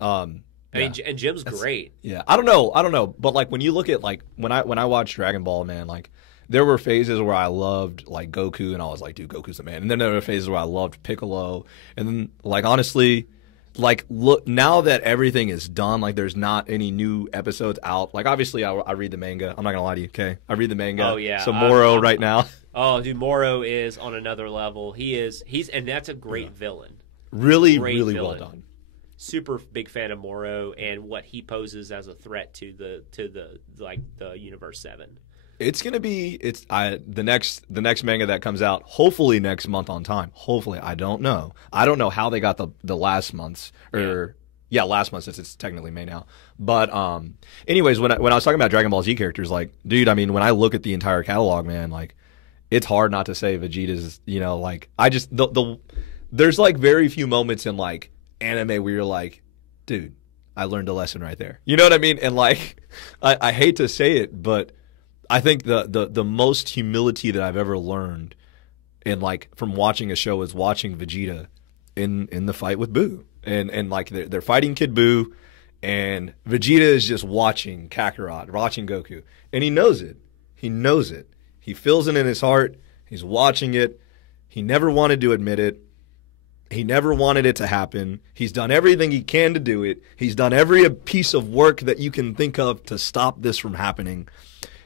I mean, and Jim's great. Yeah, I don't know, but like when you look at like when I watched Dragon Ball, man, like there were phases where I loved like Goku, and I was like, dude, Goku's the man. And then there were phases where I loved Piccolo, and then like honestly, like look now that everything is done, like there's not any new episodes out. Like obviously, I read the manga. I'm not gonna lie to you, okay? I read the manga. Oh yeah, so Moro right now. Oh, dude, Moro is on another level. He's and that's a great villain. Really, Great really villain. well done. Super big fan of Moro and what he poses as a threat to the Universe 7. It's gonna be the next manga that comes out hopefully next month on time. Hopefully, I don't know how they got the last month's last month since it's technically May now. But anyways, when I was talking about Dragon Ball Z characters, like dude, I mean when I look at the entire catalog, man, like it's hard not to say Vegeta's. You know, like I just there's like very few moments in like anime where you're like, dude, I learned a lesson right there. You know what I mean? And like I hate to say it, but I think the most humility that I've ever learned in like from watching a show is watching Vegeta in the fight with Buu. And like they're fighting Kid Buu, and Vegeta is just watching Kakarot, watching Goku. And he knows it. He knows it. He feels it in his heart. He's watching it. He never wanted to admit it. He never wanted it to happen. He's done everything he can to do it. He's done every piece of work that you can think of to stop this from happening.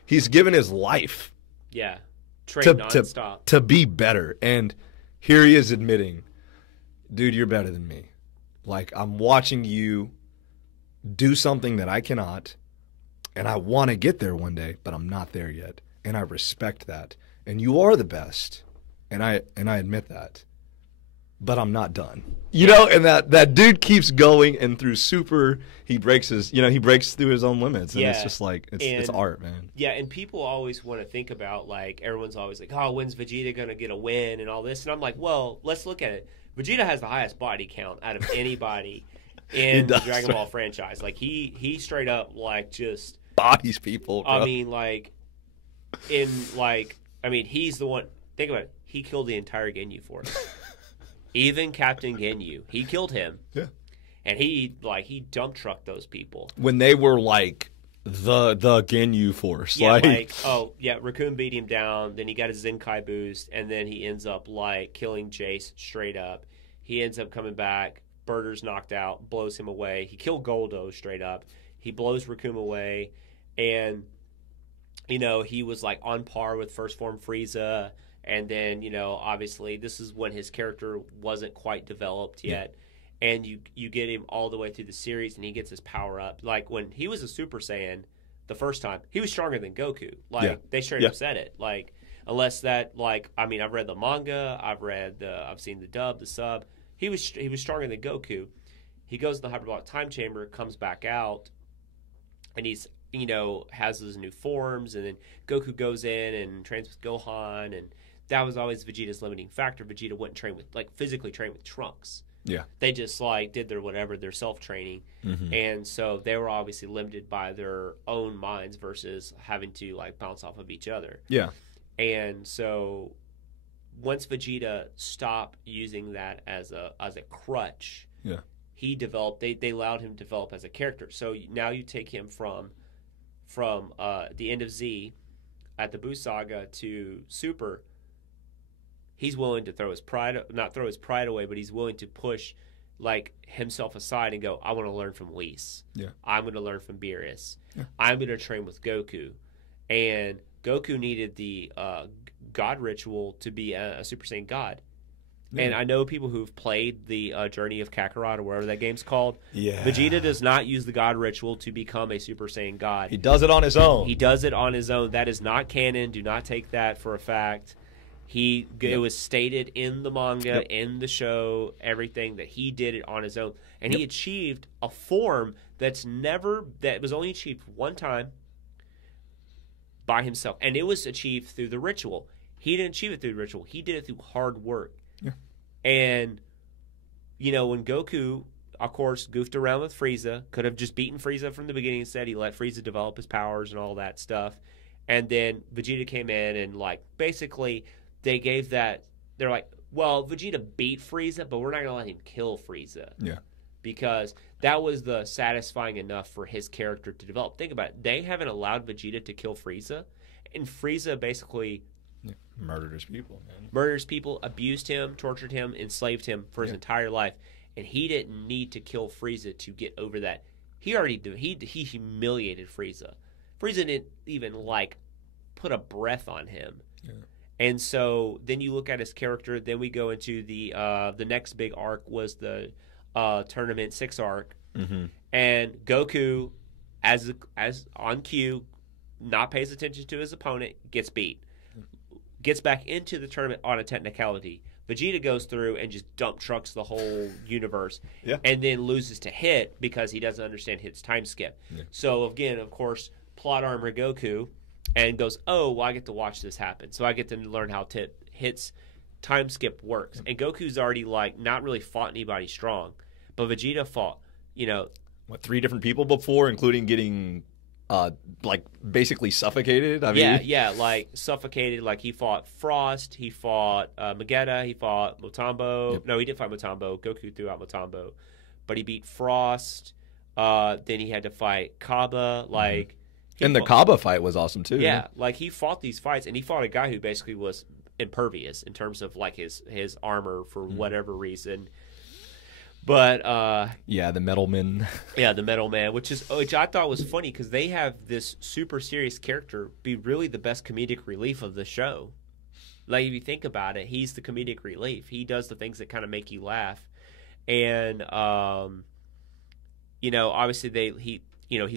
He's given his life nonstop to be better. And here he is admitting, dude, you're better than me. Like, I'm watching you do something that I cannot, and I want to get there one day, but I'm not there yet. And I respect that. And you are the best. And I admit that. But I'm not done. You know, and that dude keeps going, and through Super, he breaks through his own limits. And it's just like, it's art, man. Yeah, and people always want to think about, like, everyone's always like, oh, when's Vegeta going to get a win and all this? And I'm like, well, let's look at it. Vegeta has the highest body count out of anybody in the Dragon Ball franchise. Like, he straight up, like, just bodies people, bro. I mean, like, he's the one. Think about it. He killed the entire Ginyu Force. Even Captain Ginyu, he killed him. Yeah, and he dump trucked those people when they were like the Ginyu Force. Yeah, Raccoon beat him down. Then he got his Zenkai boost, and then he ends up like killing Jace straight up. He ends up coming back. Birder's knocked out, blows him away. He killed Goldo straight up. He blows Raccoon away, and he was like on par with First Form Frieza. And then, obviously, this is when his character wasn't quite developed yet. Yeah. And you get him all the way through the series, and he gets his power up. Like, when he was a Super Saiyan the first time, he was stronger than Goku. Like, they straight up said it. Like, unless that, like, I mean, I've read the manga, I've seen the dub, the sub. He was stronger than Goku. He goes to the hyperbolic time chamber, comes back out, and he's, has his new forms. And then Goku goes in and trains with Gohan, and that was always Vegeta's limiting factor. Vegeta wouldn't physically train with Trunks. Yeah. They just did their self-training. Mm-hmm. And so they were obviously limited by their own minds versus having to bounce off of each other. Yeah. And so once Vegeta stopped using that as a crutch, he developed, they allowed him to develop as a character. So now you take him from the end of Z at the Buu Saga to Super. He's willing to not throw his pride away, but he's willing to push himself aside and go, I want to learn from Whis. Yeah. I'm going to learn from Beerus. Yeah. I'm going to train with Goku. And Goku needed the God ritual to be a Super Saiyan God. Yeah. And I know people who've played the Journey of Kakarot or whatever that game's called. Yeah. Vegeta does not use the God ritual to become a Super Saiyan God. He does it on his own. He does it on his own. That is not canon. Do not take that for a fact. It was stated in the manga, in the show, everything, that he did it on his own. And he achieved a form that was only achieved one time by himself. And it was achieved through the ritual. He didn't achieve it through the ritual. He did it through hard work. Yeah. And, when Goku, of course, goofed around with Frieza, could have just beaten Frieza from the beginning instead. He let Frieza develop his powers and all that stuff. And then Vegeta came in and, basically they gave that, they're like, well, Vegeta beat Frieza, but we're not going to let him kill Frieza. Yeah. because that was the satisfying enough for his character to develop. Think about it. They haven't allowed Vegeta to kill Frieza, and Frieza basically murdered his people, man. Murdered his people, abused him, tortured him, enslaved him for his entire life, and he didn't need to kill Frieza to get over that. He already did. He humiliated Frieza. Frieza didn't even like put a breath on him. Yeah. And so then you look at his character. Then we go into the next big arc was the Tournament 6 arc, and Goku, as on cue, not pays attention to his opponent, gets beat, gets back into the tournament on a technicality. Vegeta goes through and just dump trucks the whole universe, and then loses to Hit because he doesn't understand Hit's time skip. Yeah. So again, of course, plot armor Goku. And goes, oh, well, I get to watch this happen. So I get to learn how Hit's time skip works. And Goku's already, like, not really fought anybody strong. But Vegeta fought, 3 different people before, including getting, like, basically suffocated? I mean... Yeah, like, suffocated. Like, he fought Frost. He fought Vegeta. He fought Motombo. Yep. No, he didn't fight Motombo. Goku threw out Motombo. But he beat Frost. Then he had to fight Kaba. Like... And the Kaba fight was awesome too. Yeah, like he fought these fights, and he fought a guy who basically was impervious in terms of like his armor for whatever reason. But the Metal Man. Yeah, the Metal Man, which I thought was funny because they have this super serious character be really the best comedic relief of the show. Like if you think about it, he's the comedic relief. He does the things that kind of make you laugh, and obviously he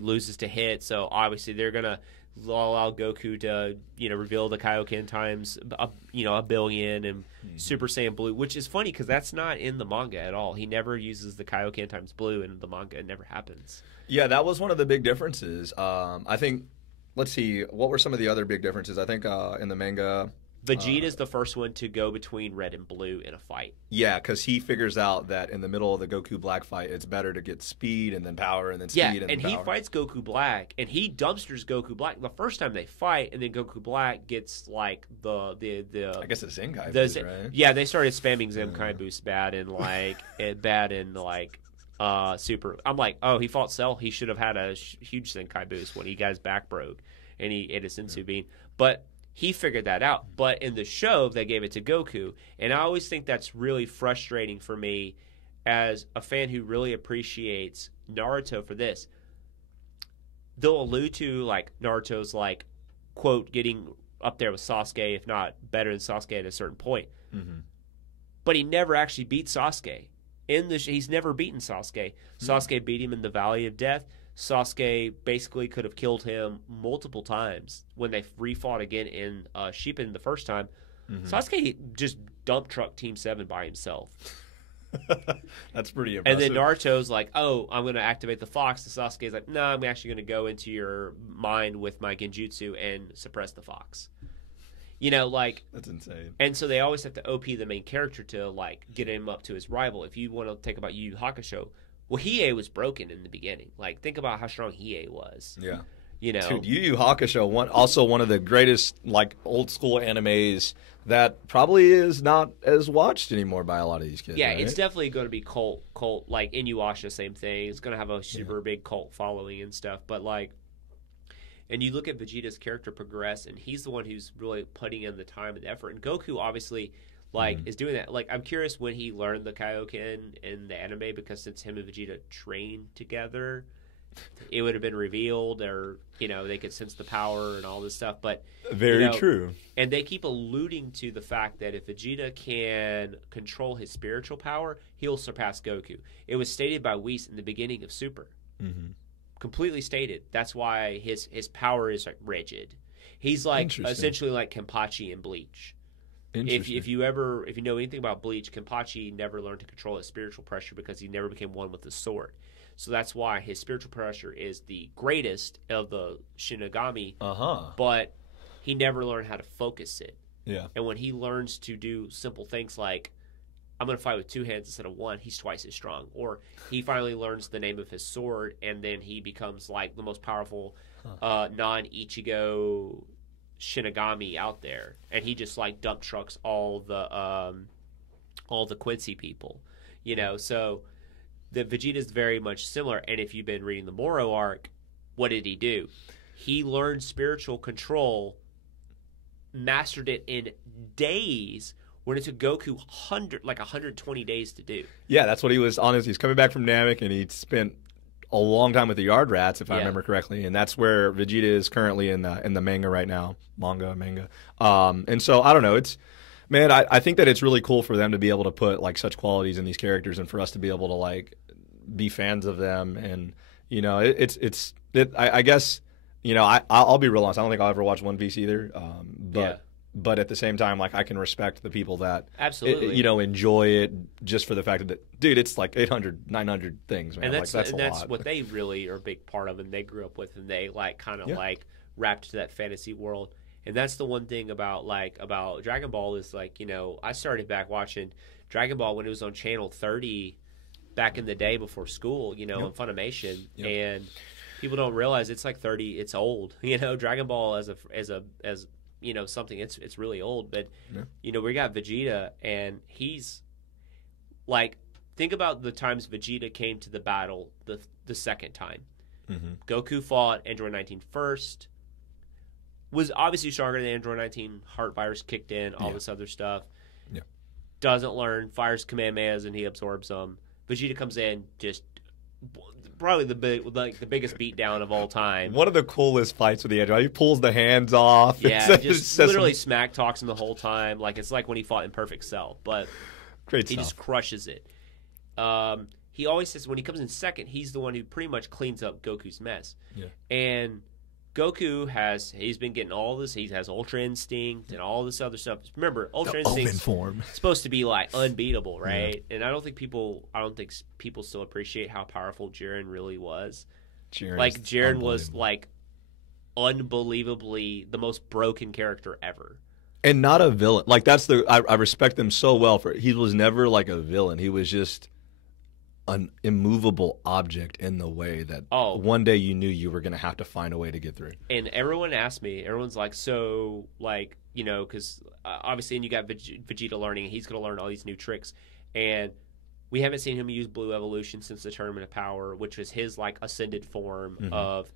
loses to Hit, so obviously they're gonna allow Goku to reveal the Kaioken times a billion and Super Saiyan Blue, which is funny because that's not in the manga at all. He never uses the Kaioken times Blue in the manga; it never happens. Yeah, that was one of the big differences. I think. Let's see, what were some of the other big differences? I think in the manga. Vegeta's the first one to go between red and blue in a fight. Yeah, because he figures out that in the middle of the Goku Black fight, it's better to get speed and then power and then speed and then power. He fights Goku Black, and he dumpsters Goku Black the first time they fight, and then Goku Black gets like the I guess the Zenkai boost, right? Yeah, they started spamming Zenkai boost bad and Super. I'm like, oh, he fought Cell. He should have had a huge Zenkai boost when he got his back broke, and he ate a Senzu bean, but. He figured that out, but in the show, they gave it to Goku. And I always think that's really frustrating for me as a fan who really appreciates Naruto for this. They'll allude to, like, Naruto's, like, quote, getting up there with Sasuke, if not better than Sasuke at a certain point. Mm-hmm. But he never actually beat Sasuke. He's never beaten Sasuke. Sasuke beat him in the Valley of Death. Sasuke basically could have killed him multiple times when they refought again in Shippuden the first time. Mm-hmm. Sasuke just dump trucked Team 7 by himself. That's pretty impressive. And then Naruto's like, oh, I'm going to activate the fox. And Sasuke's like, no, I'm actually going to go into your mind with my genjutsu and suppress the fox. That's insane. And so they always have to OP the main character to, like, get him up to his rival. If you want to think about Yu Yu Hakusho, well, Hiei was broken in the beginning. Like, think about how strong Hiei was. Yeah. Dude, Yu Yu Hakusho, also one of the greatest, like, old-school animes that probably is not as watched anymore by a lot of these kids. Yeah, right? It's definitely going to be cult. Like, Inuyasha, same thing. It's going to have a super big cult following and stuff. But, like, and you look at Vegeta's character progress, and he's the one who's really putting in the time and the effort. And Goku, obviously... is doing that. Like, I'm curious when he learned the Kaioken in the anime, because since him and Vegeta trained together, it would have been revealed, or, they could sense the power and all this stuff. But very true. And they keep alluding to the fact that if Vegeta can control his spiritual power, he'll surpass Goku. It was stated by Whis in the beginning of Super. Mm-hmm. Completely stated. That's why his power is, like, rigid. He's like essentially like Kenpachi in Bleach. If you know anything about Bleach, Kenpachi never learned to control his spiritual pressure because he never became one with the sword. So that's why his spiritual pressure is the greatest of the Shinigami. But he never learned how to focus it. Yeah. And when he learns to do simple things like, I'm going to fight with 2 hands instead of 1, he's twice as strong. Or he finally learns the name of his sword, and then he becomes like the most powerful non-Ichigo Shinigami out there, and he just like dump trucks all the Quincy people, So that Vegeta's very much similar. And if you've been reading the Moro arc, what did he do? He learned spiritual control, mastered it in days, when it took Goku 120 days to do. Yeah, that's what he was on. He's coming back from Namek, and he spent a long time with the Yard Rats, if I remember correctly, and that's where Vegeta is currently in the manga right now, manga. And so I don't know. Man, I think that it's really cool for them to be able to put like such qualities in these characters, and for us to be able to like be fans of them. And you know, I guess, you know, I'll be real honest. I don't think I'll ever watch One Piece either. But at the same time, like, I can respect the people that absolutely, you know, enjoy it just for the fact that, dude, it's like 800, 900 things, man. And that's, like, that's what they really are a big part of, and they grew up with, and they like kind of like wrapped into that fantasy world. And that's the one thing about Dragon Ball is, like, you know, I started back watching Dragon Ball when it was on Channel 30 back in the day before school, you know, on Funimation, and people don't realize it's like 30. It's old, you know. Dragon Ball as you know, something, it's really old, but you know, we got Vegeta, and he's like, think about the times Vegeta came to the battle the second time. Goku fought Android 19 first, was obviously stronger than Android 19. Heart virus kicked in, all this other stuff. Doesn't learn, fires Kamehamehas, and he absorbs them. Vegeta comes in, just probably the biggest beatdown of all time. One of the coolest fights with the Android. He pulls the hands off. Yeah, just literally smack talks him the whole time. Like, it's like when he fought in Perfect Cell, but great he just crushes it. He always says when he comes in second, he's the one who pretty much cleans up Goku's mess. And Goku he's been getting all this. He has Ultra Instinct and all this other stuff. Remember, Ultra Instinct's supposed to be like unbeatable, right? And I don't think people still appreciate how powerful Jiren really was. Jiren was like unbelievably the most broken character ever, and not a villain. Like, that's I respect him so well for. He was never like a villain. He was just an immovable object in the way that one day you knew you were going to have to find a way to get through. And everyone's like, so, like, you know, because obviously, and you got Vegeta learning, he's going to learn all these new tricks, and we haven't seen him use Blue Evolution since the Tournament of Power, which was his, like, ascended form of,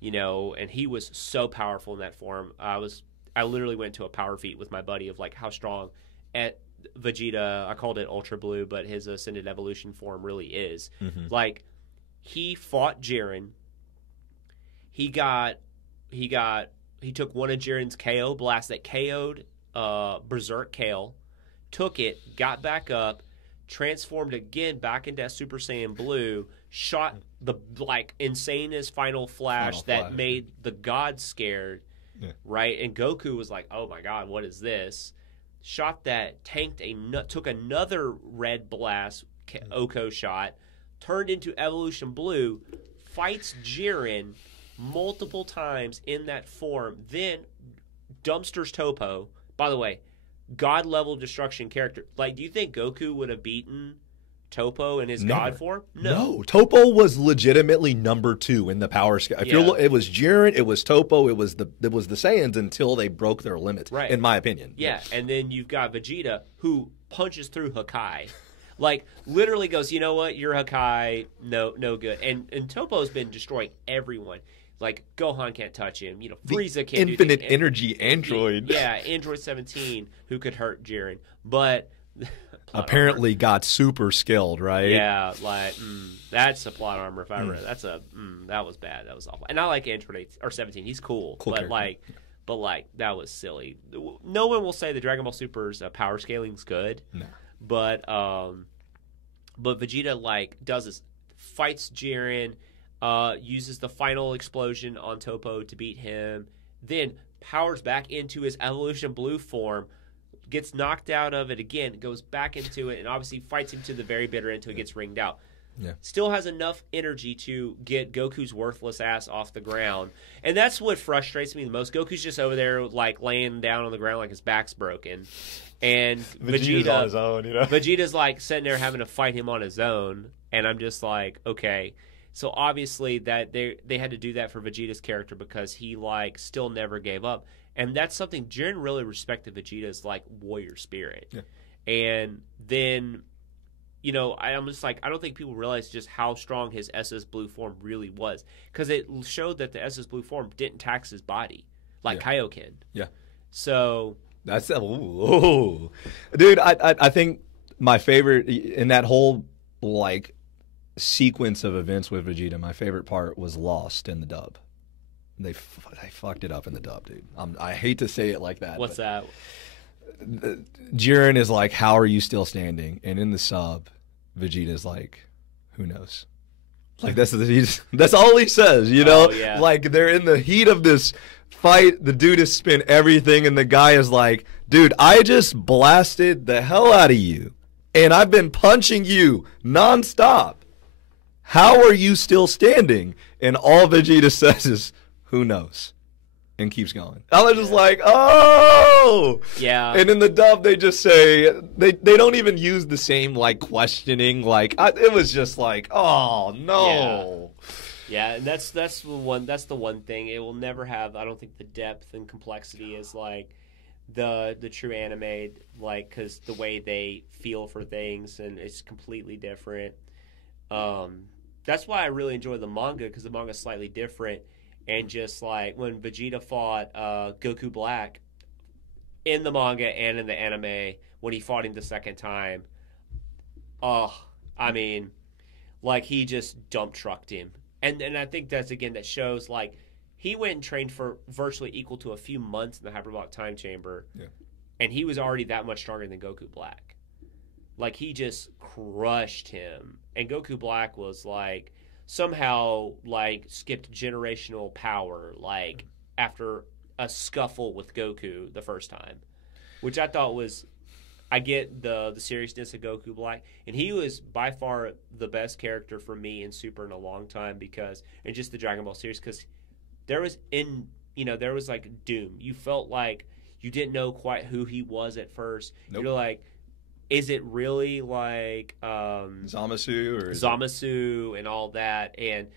you know, and he was so powerful in that form. I literally went to a power feat with my buddy of, like, how strong at Vegeta, I called it Ultra Blue, but his ascended evolution form really is. Like, he fought Jiren. He took one of Jiren's KO blasts that KO'd Berserk Kale, took it, got back up, transformed again back into Super Saiyan Blue, shot the like insanest final flash that made the gods scared, right? And Goku was like, "Oh my god, what is this?" Shot that, took another red blast, Oko shot, turned into Evolution Blue, fights Jiren multiple times in that form, then dumpsters Topo. By the way, god-level destruction character. Like, do you think Goku would have beaten Topo in his god form? No. Topo was legitimately number 2 in the power scale. It was Jiren, it was Topo, it was the Saiyans until they broke their limits, in my opinion. Yeah, and then you've got Vegeta, who punches through Hakai. Like, literally goes, you know what, you're Hakai, no good. And Topo's been destroying everyone. Like, Gohan can't touch him. You know, Frieza can't do infinite energy android. Yeah, Android 17, who could hurt Jiren. But apparently got super skilled, right? Yeah, like that's a plot armor. If I read that was bad. That was awful. And I like Android 17. He's cool, but character. like that was silly. No one will say the Dragon Ball Super's power scaling's good. No, but Vegeta like does this, fights Jiren, uses the final explosion on Topo to beat him, then powers back into his Evolution Blue form. Gets knocked out of it again, goes back into it, and obviously fights him to the very bitter end until he gets ringed out. Yeah. Still has enough energy to get Goku's worthless ass off the ground. And that's what frustrates me the most. Goku's just over there, like, laying down on the ground like his back's broken. And Vegeta's on his own, you know? Vegeta's, like, sitting there having to fight him on his own. And I'm just like, okay. So obviously that they had to do that for Vegeta's character because he, like, still never gave up. And that's something Jiren really respected Vegeta's, like, warrior spirit. Yeah. And then I'm just like, I don't think people realize just how strong his SS Blue form really was, because it showed that the SS Blue form didn't tax his body like Kaioken. Yeah. So that's dude. I think my favorite in that whole like sequence of events with Vegeta, my favorite part was Lost in the dub. They fucked it up in the dub, dude. I hate to say it like that. What's that? Jiren is like, "How are you still standing?" And in the sub, Vegeta's like, "Who knows?" Like that's all he says, you know? Oh, yeah. Like they're in the heat of this fight. The dude has spent everything, and the guy is like, "Dude, I just blasted the hell out of you, and I've been punching you nonstop. How are you still standing?" And all Vegeta says is, "Who knows?" And keeps going. I was just like, oh! Yeah. And in the dub, they just say, they don't even use the same, like, questioning. Like, it was just like, oh, no. Yeah, and that's the one thing. It will never have, I don't think, the depth and complexity is, like, the true anime, like, because the way they feel for things, and it's completely different. That's why I really enjoy the manga, because the manga is slightly different. And just like when Vegeta fought Goku Black in the manga and in the anime, when he fought him the second time, I mean, like he just dump trucked him. And I think that's, again, that shows like he went and trained for virtually equal to a few months in the Hyperbolic Time Chamber. Yeah. And he was already that much stronger than Goku Black. Like he just crushed him. And Goku Black was like, somehow, like, skipped generational power, like, after a scuffle with Goku the first time. Which I thought was... I get the seriousness of Goku Black. And he was, by far, the best character for me in Super in a long time, because... And just the Dragon Ball series, because there was, there was, like, doom. You felt like you didn't know quite who he was at first. Nope. You're like... Is it really like Zamasu and all that? And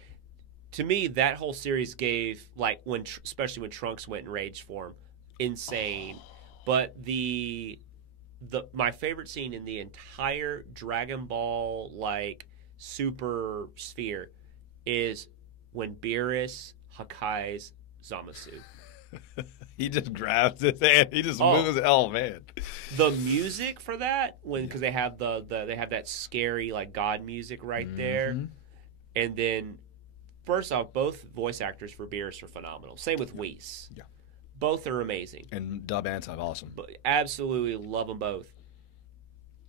to me, that whole series gave, like, especially when Trunks went in rage form, insane. But my favorite scene in the entire Dragon Ball, like, Super sphere is when Beerus Hakai's Zamasu. He just grabs his hand. He just moves. Oh man, the music for that, because they have they have that scary, like, God music right there, and then first off, both voice actors for Beerus are phenomenal. Same with Whis. Yeah, both are amazing. And dub and sub, awesome. But absolutely love them both.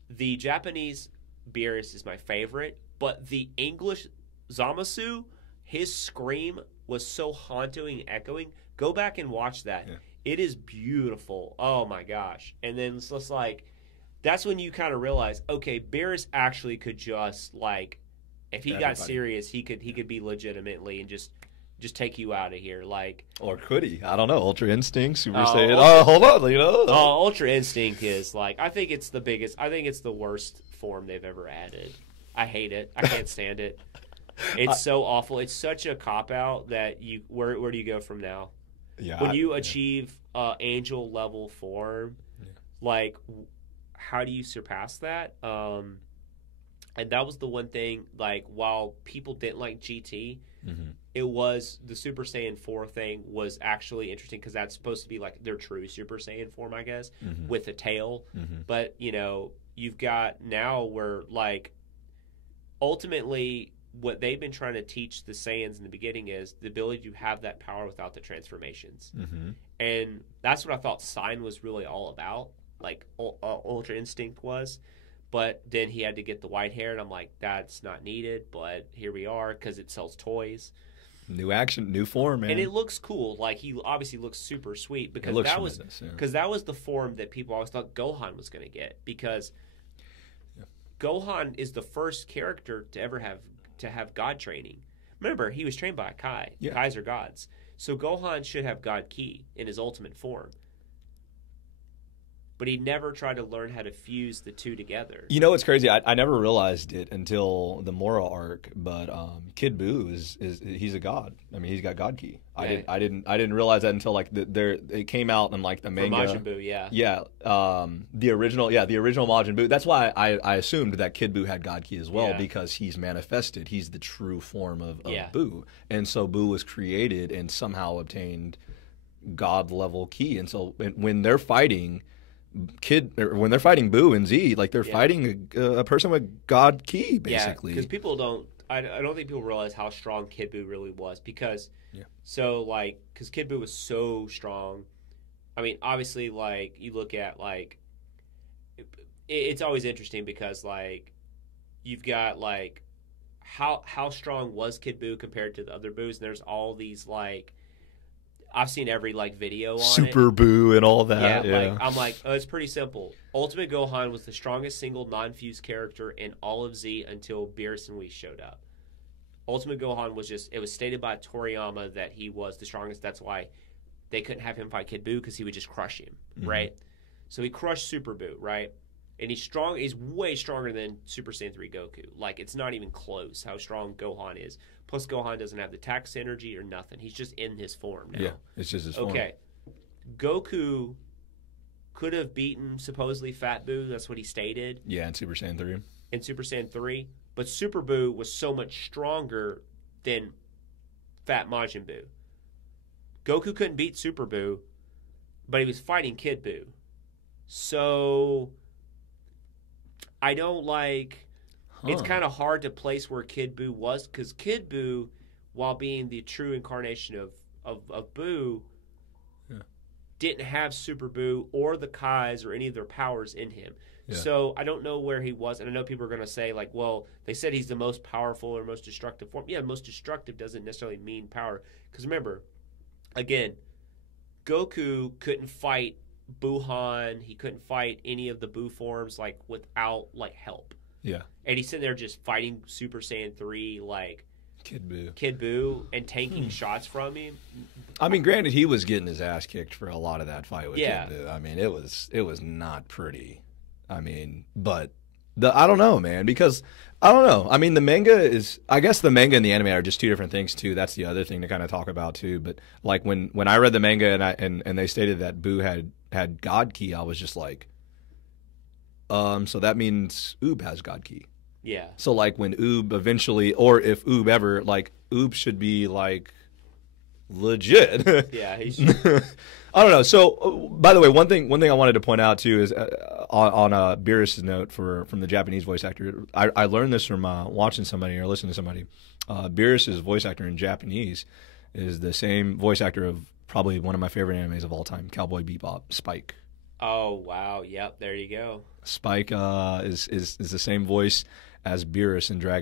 The Japanese Beerus is my favorite, but the English Zamasu, his scream was so haunting and echoing. Go back and watch that. Yeah. It is beautiful. Oh my gosh. And then it's just like, that's when you kind of realize, okay, Beerus actually could just, like, if he got serious, he could be legitimately and just take you out of here. Like, or could he? I don't know. Ultra Instinct, Super Saiyan. Oh, hold on, Ultra Instinct is, like, I think it's the worst form they've ever added. I hate it. I can't stand it. It's so awful. It's such a cop-out that where do you go from now? Yeah, when you achieve angel level form, like, how do you surpass that? And that was the one thing, like, while people didn't like GT, it was the Super Saiyan 4 thing was actually interesting, because that's supposed to be like their true Super Saiyan form, I guess, with a tail. But you've got now where, like, ultimately, what they've been trying to teach the Saiyans in the beginning is the ability to have that power without the transformations. And that's what I thought Sign was really all about, like Ultra Instinct was. But then he had to get the white hair, and I'm like, that's not needed, but here we are, because it sells toys. New action, new form, man. And it looks cool. Like, he obviously looks super sweet, because that was the form that people always thought Gohan was going to get, because Gohan is the first character to ever have God training. Remember, he was trained by Kai. Yeah. Kais are gods. So Gohan should have God Ki in his ultimate form. but he never tried to learn how to fuse the two together. You know what's crazy? I never realized it until the Mora arc, but Kid Buu is he's a god. I mean, he's got God Ki. Yeah. I didn't realize that until like it came out in like the manga. Majin Buu, yeah. Yeah, the original Majin Buu. That's why I assumed that Kid Buu had God Ki as well, Yeah. because he's manifested. He's the true form of Yeah. Buu, and so Buu was created and somehow obtained God level ki. And so when they're fighting when they're fighting Buu and Z, like they're fighting a person with God Ki, basically. Yeah, because people don't. I don't think people realize how strong Kid Buu really was. Because because Kid Buu was so strong. I mean, obviously, like you look at like it's always interesting because like you've got like how strong was Kid Buu compared to the other Boos, and there's all these like. I've seen every like video on Super Buu and all that. Yeah, like I'm like, oh, it's pretty simple. Ultimate Gohan was the strongest single non-fused character in all of Z until Beerus and Whis showed up. Ultimate Gohan was it was stated by Toriyama that he was the strongest. That's why they couldn't have him fight Kid Buu, because he would just crush him, right? So he crushed Super Buu, right? And he's strong. He's way stronger than Super Saiyan 3 Goku. Like, it's not even close how strong Gohan is. Plus, Gohan doesn't have the tax energy or nothing. He's just in his form now. Yeah, it's just his form. Okay. Goku could have beaten, supposedly, Fat Buu. That's what he stated. Yeah, in Super Saiyan 3. In Super Saiyan 3. But Super Buu was so much stronger than Fat Majin Buu. Goku couldn't beat Super Buu, but he was fighting Kid Buu. So I don't like... It's kind of hard to place where Kid Buu was, because Kid Buu, while being the true incarnation of Buu, didn't have Super Buu or the Kais or any of their powers in him. Yeah. So I don't know where he was, and I know people are going to say, like, well, they said he's the most powerful or most destructive form. Yeah, most destructive doesn't necessarily mean power. Because remember, again, Goku couldn't fight Buhan. He couldn't fight any of the Buu forms, like, without, like, help. Yeah. And he's sitting there just fighting Super Saiyan 3, like... Kid Buu, and taking shots from him. I mean, granted, he was getting his ass kicked for a lot of that fight with Kid Buu. I mean, it was not pretty. I mean, but I don't know, man, because I don't know. I mean, the manga is, I guess the manga and the anime are just two different things too. That's the other thing to kind of talk about too. But like when I read the manga and they stated that Buu had God Ki, I was just like, so that means Oob has God Ki. Yeah. So like when Oob eventually, or if Oob ever, like Oob should be like legit. Yeah, he's. I don't know. So by the way, one thing I wanted to point out too is on Beerus' note from the Japanese voice actor. I learned this from watching somebody or listening to somebody. Beerus' voice actor in Japanese is the same voice actor of probably one of my favorite animes of all time, Cowboy Bebop, Spike. Oh wow! Yep, there you go. Spike is the same voice as Beerus in Dragon